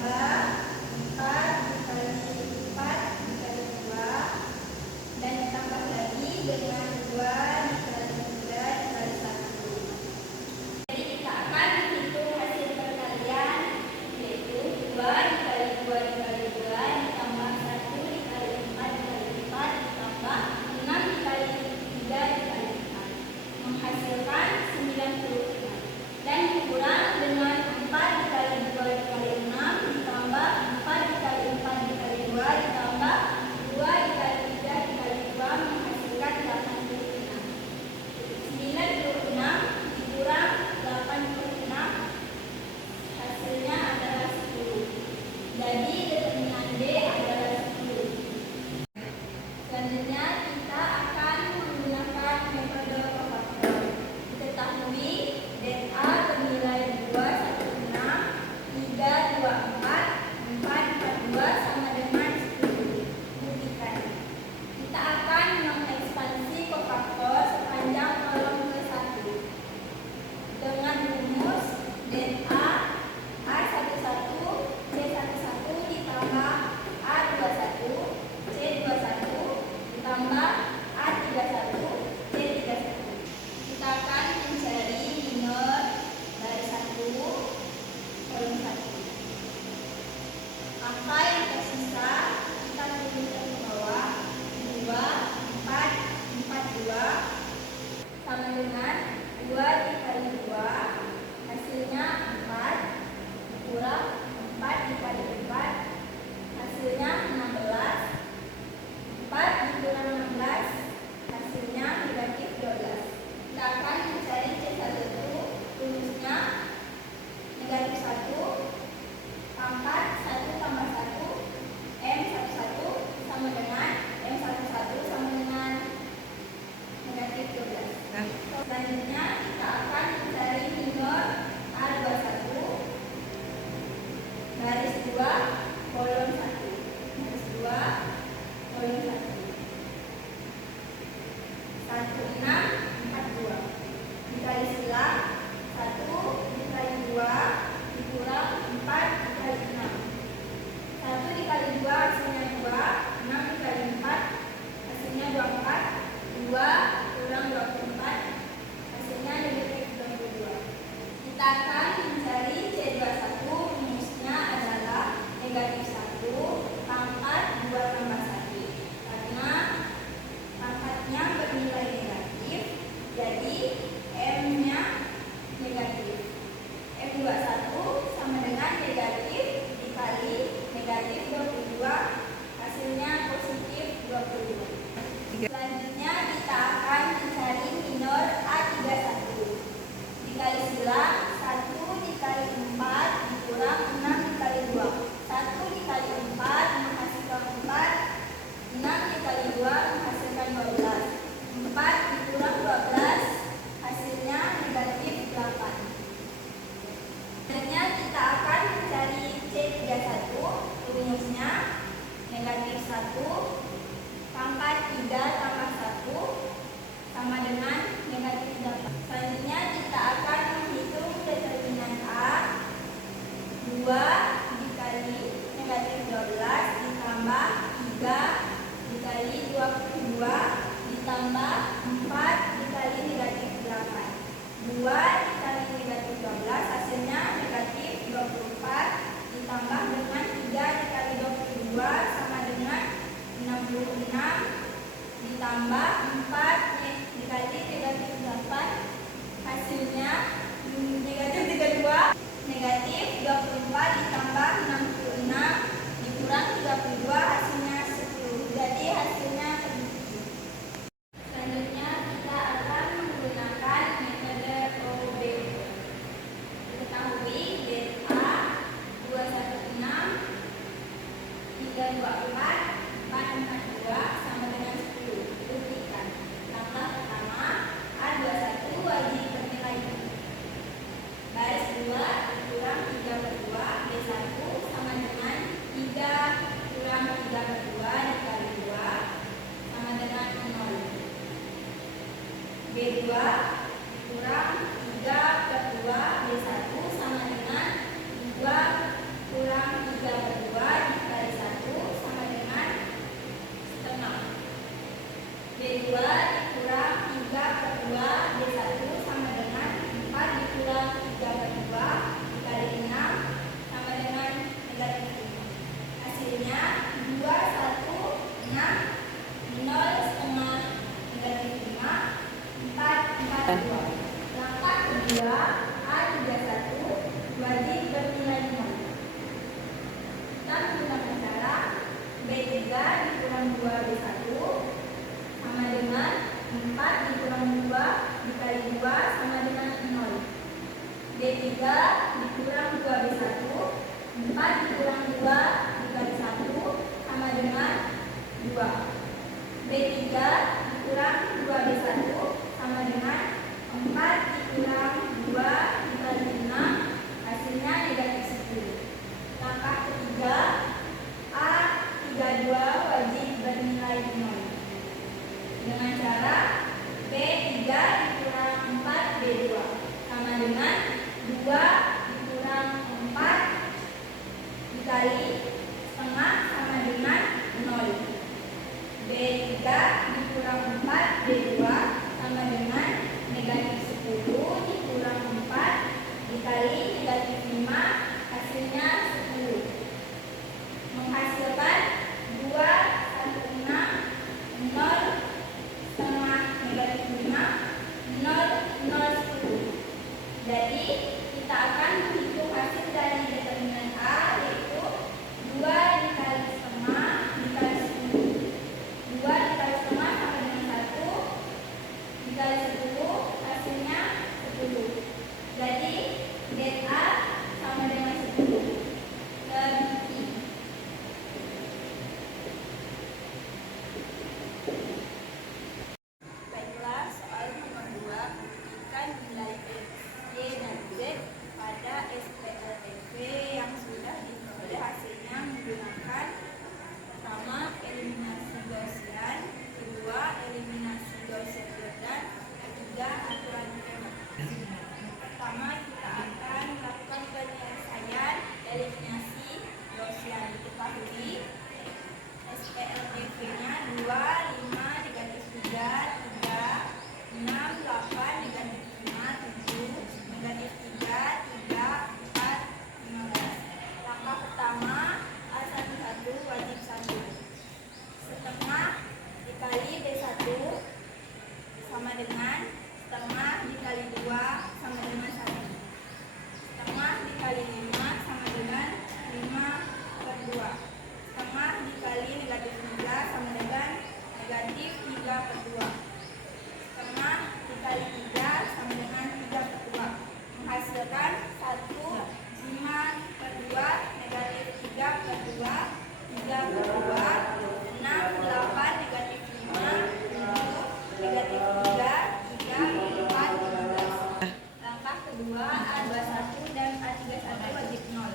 ditambah 4 dikali 4 dikali 2 dan ditambah lagi dengan 2 dikali 3 dikali 1. Jadi kita akan menghitung hasil perkalian, yaitu 2 dikali 2 dikali 2 ditambah 1 dikali 4 dikali 4 ditambah 6 dikali 3 dikali 4 menghasilkan 96 dan dikurang dengan 4 dikali 2 dikali 6 ditambah 4 dikali 4 dikali 2 ditambah 2 dikali 3 dikali 2 menghasilkan 86. 96 dikurang 86 hasilnya adalah 10. Jadi determinan D adalah 10. Selanjutnya kita akan menggunakan metode kofaktor. Diketahui delta bernilai 216, 324, 442 sama dengan 10. Buktikan. Kita akan mengekspansi kofaktor sepanjang kolom ke-1 dengan rumus delta A11 C11 ditambah A21 C21 ditambah A31 C31. Kita akan mencari minor dari 1 kolom 1. Angka yang tersisa kita tuliskan ke bawah. 2, 4, 42 sama dengan 2 dikali 2 hasilnya 4 kurang 4 dikali 4 hasilnya 16. 4 dikurang 16 hasilnya negatif 12. Kita akan mencari C1, rumusnya negatif 1 pangkat 1 tambah 1 M11 sama dengan M11 sama dengan negatif 12. Selanjutnya kita akan mencari minor A21 garis 2 kolom 1 garis 2 kolom 1 1642 dikali silang 1 dikali 2 dikurang 4 dikali 6. 1 dikali 2 hasilnya 2, 6 dikali 4 hasilnya 24, 2 kurang 24 hasilnya negatif 22. Kita akan mencari C21, rumusnya adalah negatif 1 pangkat 2 tambah 1 karena pangkatnya bernilai negatif, jadi M-nya negatif. M21 sama dengan negatif dikali negatif 22 hasilnya positif 22. Selanjutnya kita akan mencari minor A31. Dikali silang 1 dikali 4 dikurang 6 dikali 2. 1 dikali 4 menghasilkan 4, 6 dikali 2 menghasilkan 12. 4 dikurang 12 hasilnya negatif 8. Selanjutnya kita akan mencari C31, rumusnya negatif 1 pangkat 3 tambah 1 sama dengan negatif 8. Selanjutnya kita akan menghitung determinan A. 2 dikali negatif 12 ditambah 3 dikali 22 ditambah 4 dikali negatif 8. 2 dikali negatif 12 hasilnya negatif 24 ditambah dengan 3 dikali 22 sama dengan 66 ditambah 4 dikali negatif 8 hasilnya negatif 32. Negatif 24 ditambah 66 dikurang 32 hasilnya 10. Jadi hasilnya terbukti. Selanjutnya kita akan menggunakan metode OB. Diketahui delta 216 324 442 sama dengan 10. Buktikan. Langkah pertama, A21 wajib bernilai 1. Baris 2 kurang 3/2 B1 sama dengan 3 kurang 3/2 dikali 2 sama dengan 0. B2 kurang 3/2 B1 sama dengan 2 kurang 3 dikali setengah sama dengan 0. B3 dikurang 4 B2 sama dengan negatif 10 dikurang 4 dikali negatif 5 hasilnya 10. Menghasilkan 2, 1, 6, 0, setengah negatif 5, 0, 0, 10. Jadi kita akan menghitung hasil dari determinan A, yaitu 2 dikali setengah dikali 10. 2 dikali setengah sama dengan 1 dikali 10 hasilnya 10. Jadi get A sama dengan 10. Terbukti. Baiklah, soal nomor 2, buktikan nilai X, Y, dan Z pada SPLTV yang sudah diperoleh hasilnya menggunakan pertama eliminasi Gaussian, kedua eliminasi Gaussian Jordan, ketiga aturan Fermat. Pertama kita akan melakukan penyelesaian eliminasi Gaussian. Diketahui SPLTV-nya 2, 5, negatif 3, 3, 6, 8, negatif 5, 7, negatif 3, 3, 4, 15. Langkah pertama, A11 wajib 1. Setengah dikali B1 sama dengan setengah dikali 2 sama dengan 1. Setengah dikali 5 sama dengan 5/2. Setengah dikali negatif 3 sama dengan negatif 3/2. Setengah dikali 3 sama dengan 3/2. Menghasilkan 1, 5/2, negatif 3/2, 3/2, 6, 8, negatif 5, 7, negatif 3, 3, 4, 15. Langkah kedua, A21 dan A31 wajib 0.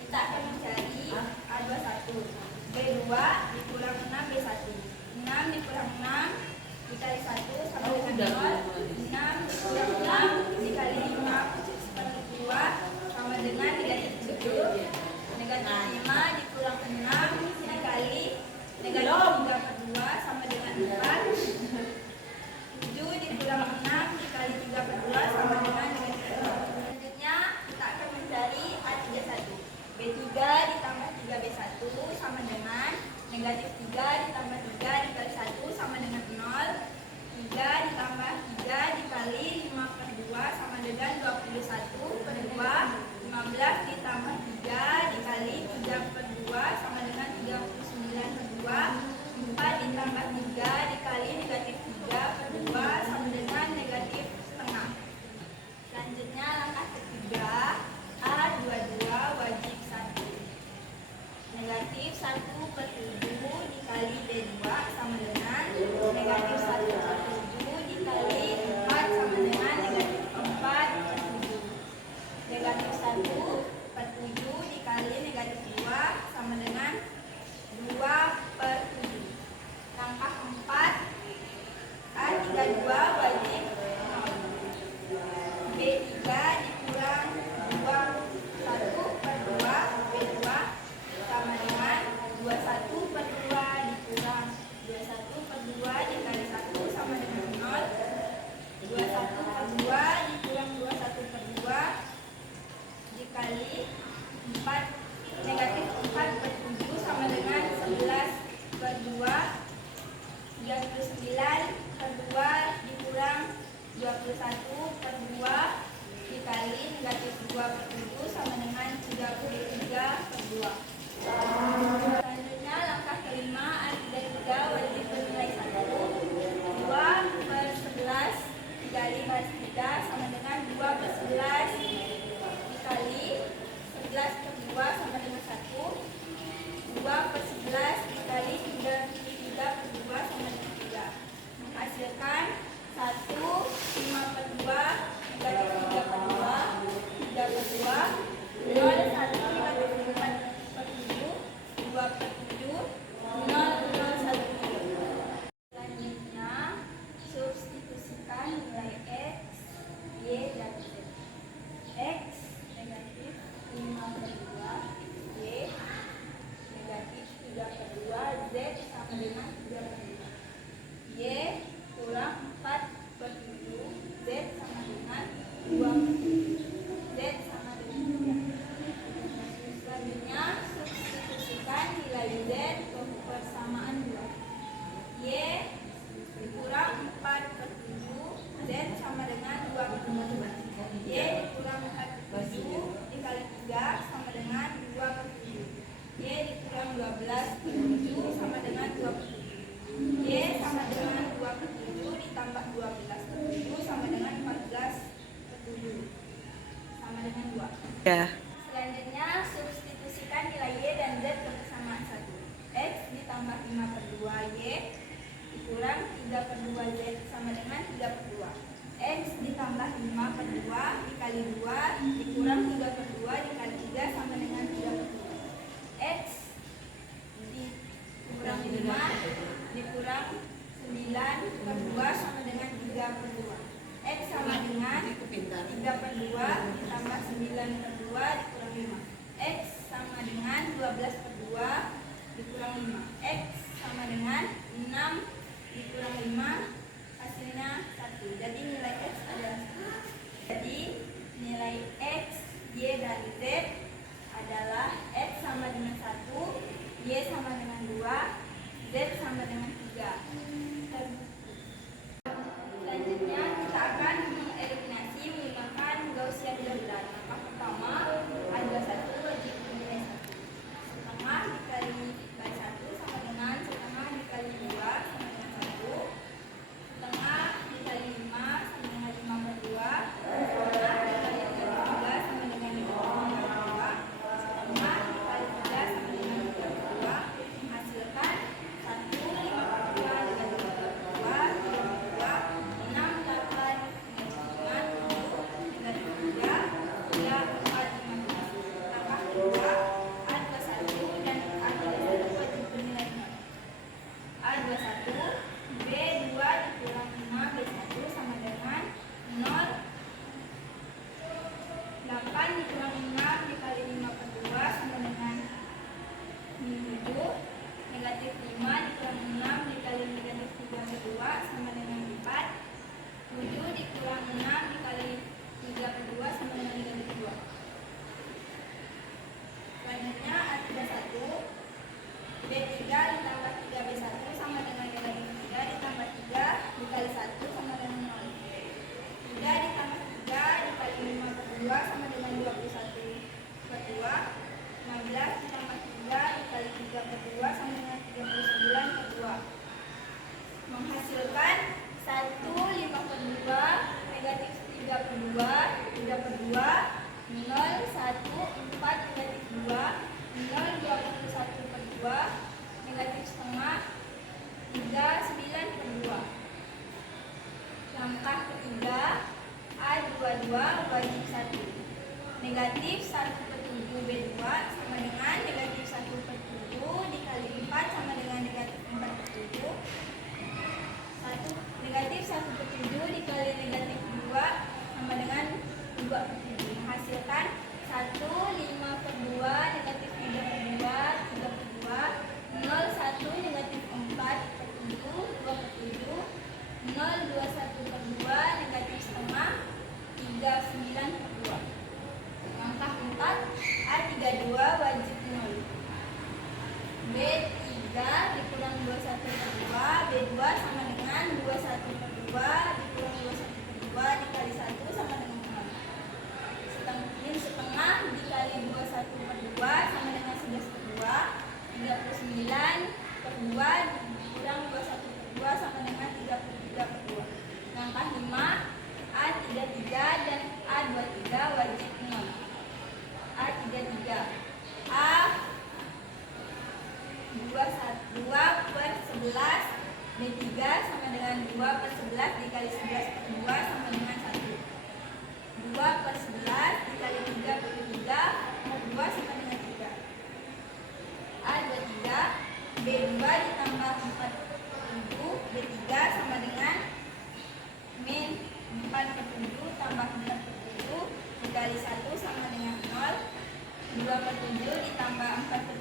Kita akan mencari A21. B2 dikurang 6 B1. 6 dikurang 6 dikali 1 sama dengan 0. 6 dikurang 6 dikali 5/2 sama dengan negatif 7. Negatif 5 dikurang 6 dikali negatif 3/2 sama dengan 4. 7 dikurang 6 dikali 3/2 sama dengan negatif 4. Selanjutnya kita akan mencari A31. B3 ditambah 3B1 sama dengan negatif 3 ditambah 3 dikali 1 sama dengan 0. 3 ditambah 3 dikali 5/2 sama dengan 21/2. 15 ditambah 3 dikali 3/2 sama dengan 39/2. 4 ditambah 3 dikali negatif 3/2 sama dengan negatif setengah. Selanjutnya langkah ketiga, A22 wajib 1. Negatif 1/7 dikali B2 sama dengan negatif 1/7 dikali 4 sama dengan negatif 4/7. Negatif 1/7 dikali negatif 2 sama dengan 2/7. Langkah 4, A32 wajib 0. B3 dikurang 21/2 B2 sama dengan 21/2 dikurang 21/2 dikali 1 sama dengan 0. 21/2 dikurang 21/2 dikali 4 negatif 4/7 sama dengan 11/2. 39/2 dikurang 21/2 dikali negatif 2/7 sama dengan 33/2. Selanjutnya langkah kelima, A33 wajib bernilai 1. 2/11 dikali baris 3 sama dengan 2/11 dikali 11/2 sama dengan 1. 2/11 dikali 3/2 sama dengan 3. Menghasilkan 1, 5/2, negatif 3/2, 3/2, 0, 1, negatif 4/2. 12/7 sama dengan 2/7. Y sama dengan 2/7 ditambah 12/7 sama dengan 14/7 sama dengan 2. Ya. Selanjutnya substitusikan nilai Y dan Z ke persamaan 1. X ditambah 5/2 Y dikurang 3/2 Z sama dengan 3/2. X ditambah 5/2 dikali 2 dikurang 3/2 dikali 3 sama dengan 3/2. X dikurang 5 dikurang 9/2 sama dengan 3/2. X sama dengan 3/2 ditambah 9/2 dikurang 5. X sama dengan 12/2 dikurang 5. X sama dengan 6 dikurang 5 hasilnya 1. Jadi nilai X adalah 1. Jadi nilai X, Y, dan Z adalah X sama dengan 1, Y sama dengan 2, Z sama dengan 3. Selanjutnya kita akan mengeliminasi menggunakan Gaussian berat. Langkah pertama, A21 wajib bernilai 1. Setengah dikali by 1 sama dengan setengah dikali 2 sama dengan 1. Setengah dikali 5 sama dengan 5/2. Setengah dikali 3 sama dengan 5/2. Setengah dikali 3 sama dengan 3/2. Menghasilkan 1, 5/2 dengan 3/2, 3/2, 6, 8, 5, 7, dengan 3, 3, 4, 15. Langkah kedua, A21 dan A21 wajib bernilai 0. A21 B2 dikurang 5 B1 sama dengan 0. 8 dikurang 6 dikali 5/2 sama dengan 7. Negatif 5 dikurang 6 dikali negatif 3/2 sama dengan 4. 7 dikurang 6 dikali 3/2 sama dengan negatif 2. Selanjutnya A31 B3 ditambah 3B1 sama dengan negatif 3 ditambah 3 dikali 1 sama dengan 0. 3 ditambah 3 dikali 5/2 sama dengan 21/2. 15 ditambah 3 dikali 3/2 sama dengan 39/2. Menghasilkan 1, 5/2, negatif 3/2, 3/2, 0, 1, 4, negatif 2, 0, 21/2, negatif setengah, 3, 9/2. Langkah ketiga, A22 wajib 1. Negatif 1/7 B2 sama dengan negatif 1/7 dikali 4 sama dengan negatif 4/7. Negatif 1/7 dikali negatif 2 sama dengan 2/7. Menghasilkan 1, 5/2, negatif 3/2, 3/2, 0, 1, negatif 4/7, 2/7, 0, 21/2, negatif setengah, 3, 9/2. Langkah 4, A32 wajib 0. B3 dikurang 21/2, B2 sama dengan 21/2 dikurang 21/2 dikali 1 sama dengan 0. Setengah dikali 21/2 sama dengan 11/2. 39/2 dikurang 21/2 sama dengan 33/2. Langkah 5, A33 dan A23 wajib 0. A33 A2/11 B3 sama dengan 2/11 dikali 11/2 sama dengan 1. 2/11 dikali 3/3 2 sama dengan 3. A23 B2 ditambah 4/7 B3 sama dengan min 4/7 tambah 4/7 dikali 1 sama dengan 0. 2/7 ditambah 4/7